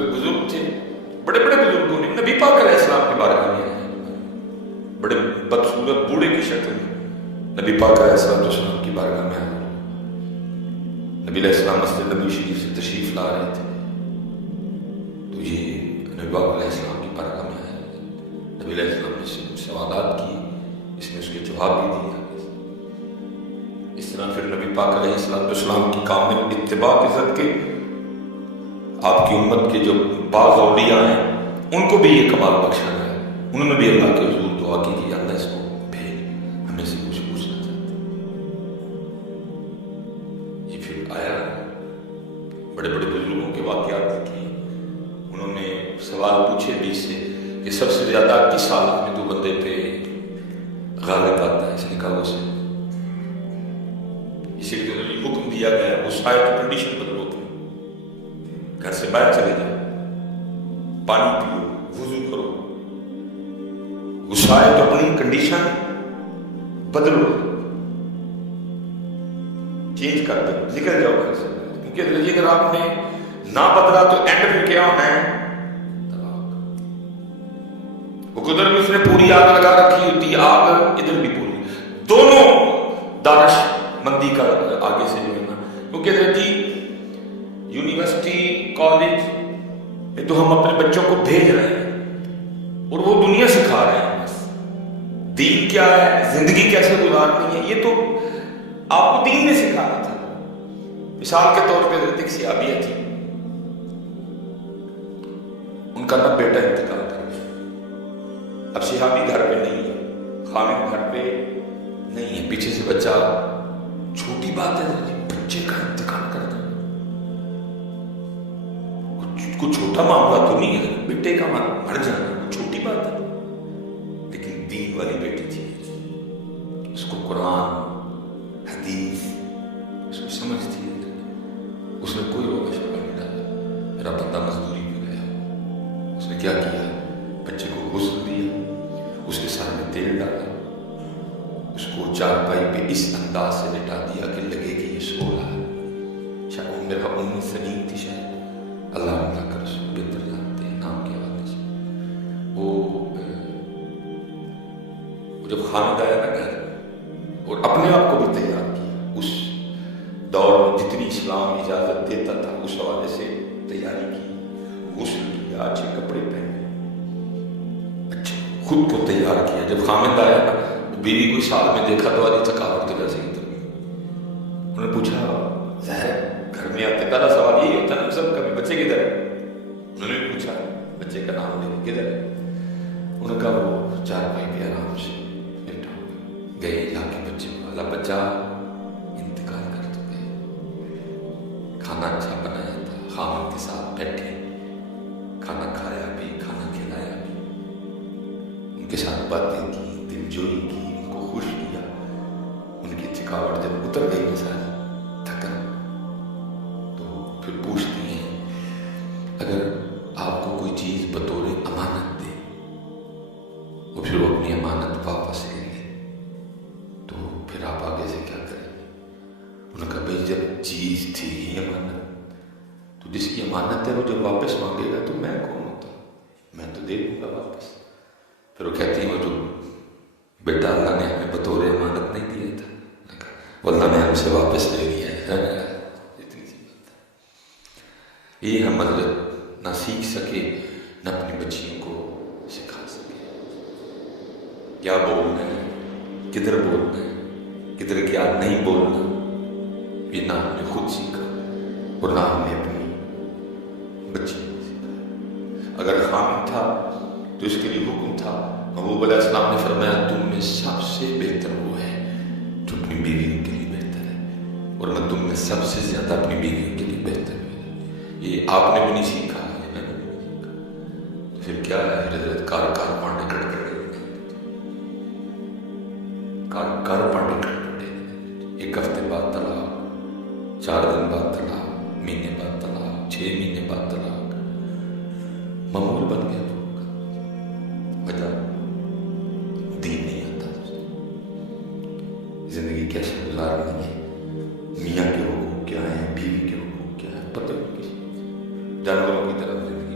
بزرگ تھے، بڑے بڑے بزرگوں نے نبی پاک علیہ السلام کے بارے میں بڑے بدصورت بوڑھے کی شکل میں نبی پاک علیہ السلام کی بارگاہ میں آئے. نبی علیہ السلام مسجد نبی شریف سے تشریف لا رہے تھے تو یہ نبی پاک علیہ السلام کی بارگاہ میں آئے. نبی علیہ السلام نے سوالات کی، اس نے اس کے جواب بھی دیا. اس طرح پھر نبی پاک علیہ السلام کی کامل اتباع کے صدقے آپ کی امت کے جو بعض اولیاء ہیں ان کو بھی یہ کمال بخشا ہے. انہوں نے بھی اللہ کے حضور دعا کی کہ اللہ اس کو بھیج، ہمیں سے کچھ پوچھنا چاہتا. یہ پھر آیا، بڑے بڑے بزرگوں کے واقعات کی، انہوں نے سوال پوچھے بھی سے کہ سب سے زیادہ کس حالت میں تو بندے پہ غالب آتا ہے. اس نے کہا اسے اسی لیے حکم دیا گیا اس آیت کی کنڈیشن بدلو، گھر سے باہر چلے جاؤ، پانی پیو، وضو کرو. غصہ ہے تو اپنی کنڈیشن بدلو، چینج کر دو، نکل جاؤ گھر سے. کیونکہ اگر آپ نے نہ بدلا تو اینڈ پھر کیا ہونا ہے؟ طلاق. وہ قدر میں اس نے پوری آگ لگا رکھی ہوتی، آگ ادھر بھی پوری، دونوں دانش مندی کا آگے سے جو ہے نا. کیونکہ جی یونیورسٹی کالج میں تو ہم اپنے بچوں کو بھیج رہے ہیں اور وہ دنیا سکھا رہے ہیں. بس دین کیا ہے، زندگی کیسے گزارنی ہے، یہ تو آپ کو دین نے سکھانا تھا. مثال کے طور پہ ایک صحابیہ تھی، ان کا نا بیٹا انتقال کر گیا. اب صحابی گھر پہ نہیں ہے، خامد گھر پہ نہیں ہے، پیچھے سے بچہ، چھوٹی بات ہے بچے کا انتقال کر دیں، کچھ چھوٹا معاملہ تو نہیں ہے، بیٹے کا مر جانا چھوٹی بات ہے. لیکن دین والی بیٹی تھی، اس کو قرآن حدیث اس کو سمجھ تھی. اس نے کوئی روکا شکا نہیں ڈالا. میرا بندہ مزدوری پہ گیا، اس نے کیا کیا، بچے کو غسل دیا، اس کے سر میں تیل ڈالا، اس کو چارپائی پہ اس انداز سے لٹا دیا کہ لگے کہ یہ سو رہا ہے. شاید میرا ام سلیم تھی، شاید اللہ اللہ کا رسول بہتر جانتے ہیں نام کے حوالے سے. وہ جب خامد آیا نا گھر اور اپنے آپ کو بھی تیار کیا، اس دور میں جتنی اسلام اجازت دیتا تھا اس حوالے سے تیاری کی، غسل کیا، اچھے کپڑے پہنے، اچھے خود کو تیار کیا. جب خامد آیا نا، بیوی کو سال میں دیکھا تو آدھی تھکاوٹ تو ویسے ہی تھی. انہوں نے پوچھا ظاہر گھر میں آتے پہلا سوال یہی ہوتا ہے نا سب کا، بچے کدھر ہے؟ انہوں نے پوچھا بچے کا نام لے کدھر ہے؟ انہوں نے کہا وہ چارپائی پہ آرام سے بیٹھا ہوا. گئے جا کے بچے والا بچہ انتقال کر چکے. کھانا اچھا بنایا تھا، خامد کے ساتھ بیٹھے، کھانا کھایا بھی، کھانا کھلایا بھی، ان کے ساتھ باتیں کی، دل جوئی کی، ان کو خوش کیا. ان کی تھکاوٹ جب اتر گئی مثال تھکن، تو پھر پوچھتی ہیں اگر آپ کو کوئی چیز بطور امانت دے اور پھر وہ اپنی امانت واپس لے لے تو پھر آپ آگے سے کیا کریں؟ انہوں نے کہا بھائی جب چیز تھی ہی امانت، تو جس کی امانت ہے وہ جب واپس مانگے گا تو میں کون ہوتا ہوں، میں تو دے دوں گا واپس. پھر وہ کہتی ہیں وہ جو بیٹا اللہ نے ہمیں بطور امانت نہیں دیا تھا، وہ اللہ نے ہم سے واپس لے لیا ہے. اتنی سی بات ہے. یہ ہم حضرت نہ سیکھ سکے نہ اپنی بچیوں کو سکھا سکے. کیا بولنا ہے، کدھر بولنا ہے، کدھر کیا نہیں بولنا، یہ نہ ہم نے خود سیکھا اور نہ ہم نے اپنی بچیوں کو سیکھا. اگر خامد تھا تو اس کے لیے حکم تھا، محبوب علیہ السلام نے فرمایا تم میں سب سے بہتر وہ ہے جو اپنی بیویوں کے لیے بہتر ہے، اور میں تم میں سب سے زیادہ اپنی بیویوں کے لیے بہتر ہے. یہ آپ نے بھی نہیں سیکھا، یہ میں نے بھی نہیں سیکھا. تو پھر کیا ہے، حضرت کار پانڈے کٹ کر کار پانڈے کٹ کر 1 ہفتے بعد طلاق، 4 دن بعد طلاق، مہینے بعد طلاق، 6 مہینے بعد طلاق، معمول بن گیا. وجہ دین نہیں آتا، زندگی کیسے گزارنی ہے، میاں کے حقوق کیا ہیں، بیوی کے حقوق کیا ہیں، پتہ نہیں. کسی جانوروں کی طرف زندگی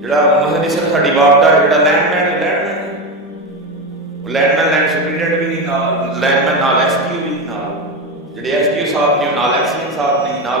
ਜਿਹੜਾ ਮਸਲ ਸਾਡੀ ਵਾਰਤਾ ਹੈ ਜਿਹੜਾ ਲੈਂਡਮੈਨ ਲੈਂਡ ਸੁਪਰੀਡੈਂਟ ਵੀ ਨਹੀਂ ਨਾਲ, ਲੈਂਡਮੈਨ ਨਾਲ ਐਸਪੀਓ ਵੀ ਨਹੀਂ ਨਾਲ, ਜਿਹੜੇ ਐਸਪੀਓ ਸਾਹਿਬ ਨੇ ਨਾਲ ਐਕਸੀਐਨ ਸਾਹਿਬ ਨੇ ਨਾਲ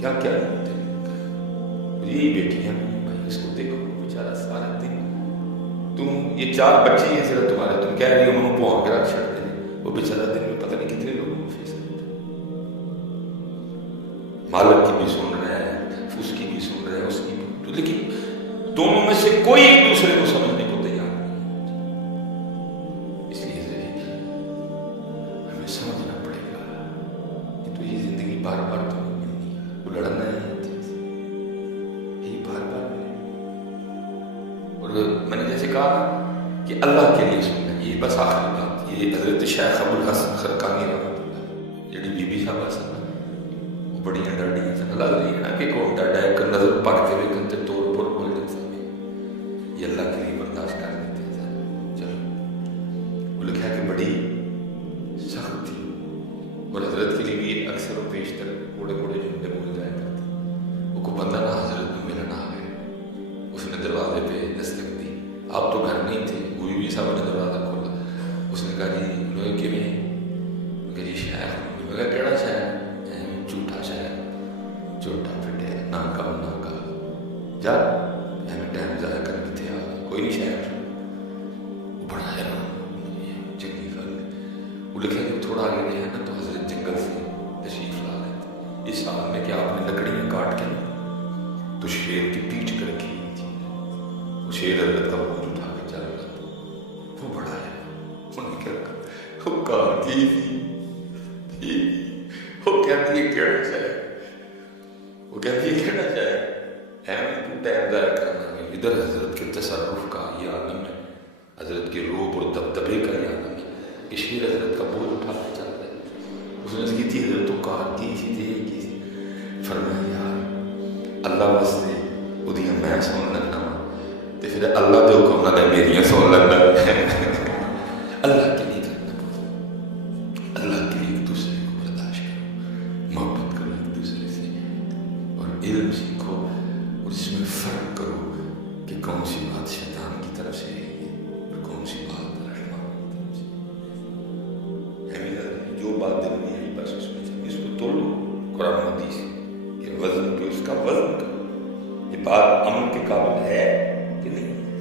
کیا کیا ہوتے ہیں، یہی بیٹیاں بھائی اس کو دیکھو بیچارہ سارا دن، تم یہ 4 بچے ہیں صرف تمہارے، تم کہہ رہی ہو منہ پوہا کے رکھ چھڑتے ہیں، وہ بیچارہ دن میں پتہ نہیں کتنے لوگوں کو فیس کرتے ہیں، مالک کی بھی سن رہے ہیں، اس کی بھی سن رہے ہیں، اس کی بھی، لیکن دونوں میں سے کوئی ایک دوسرے کو سمجھنے کو تیار نہیں۔ اس لیے ہمیں سمجھنا پڑے گا کہ تو یہ زندگی بار بار تو نہیں ملنی، وہ لڑنا ہے یہی بار بار۔ اور میں نے جیسے کہا کہ اللہ کے لیے سننا، یہ بس آخری بات، یہ حضرت شیخ ابو الحسن خرقانی رحمۃ اللہ جڑی بی بی صاحبہ سن وہ بڑی ڈاڈی سن، اللہ نہیں نا کہ کون ڈاڈا ایک نظر پڑ کے بھی کنتے طور پر بول دیتا ہے، یہ اللہ کے لیے برداشت کر لیتے ہیں۔ چلو وہ لکھا کہ بڑی سخت تھی، اور حضرت کے لیے بھی اکثر و بیشتر کوڑے کوڑے جملے بول جایا کرتے، وہ کو بندہ نہ حضرت میں ملنا آ گیا، اس نے دروازے پہ دستک دی، آپ تو گھر نہیں تھے، کوئی بھی صاحب نے دروازہ کھولا، اس نے کہا جی انہوں کہ میں جی شاعر، میں کہا کیڑا شاعر؟ جھوٹا شاعر، جھوٹا پھٹے نہ کم نہ کا جا ہمیں ٹائم ضائع کرنے تھے، کوئی نہیں شاعر۔ وہ بڑا حیران، چنگی گل، وہ لکھا کہ تھوڑا آگے گئے ہیں نا تو حضرت جنگل سے تشریف لا رہے تھے، اس حال میں کہ آپ نے لکڑیاں کاٹ کے نا تو شیر کی پیٹھ کر رکھی ہوئی تھی، وہ شیر حضرت کا بوجھ اٹھا کے چل رہا تھا، وہ بڑا ہے، انہوں نے کیا کہا، وہ کہا کی وہ کہتی ہے کہنا چاہے، وہ کہتی ہے کہنا چاہے احمد تو ٹائم ضائع کرنا ہے، ادھر حضرت کے تصرف کا یہ عالم ہے، حضرت کے روب اور دبدبے کا یہ عالم ہے کہ شیر حضرت کا بوجھ اٹھا کے چل رہا ہے۔ اس نے کی تھی حضرت تو کہا کی سی تھی کی سی، فرمایا یار اللہ واسطے ودیاں میں سن لگنا تے پھر اللہ دے حکم نال میریاں سن لگنا، اللہ کے لیے کرنا، اللہ کے لیے ایک دوسرے کو برداشت کرو، محبت کرو ایک دوسرے سے، اور علم سیکھو، اور اس میں فرق کرو کہ کون سی بات شیطان کی طرف سے ہے اور کون سی بات رحمان کی طرف سے ہے۔ جو بات دل میں ہے بس اس میں اس کو تولو قرآن حدیث کہ وزن پہ اس کا وزن کرو، یہ بات امن کے قابل ہے کہ نہیں،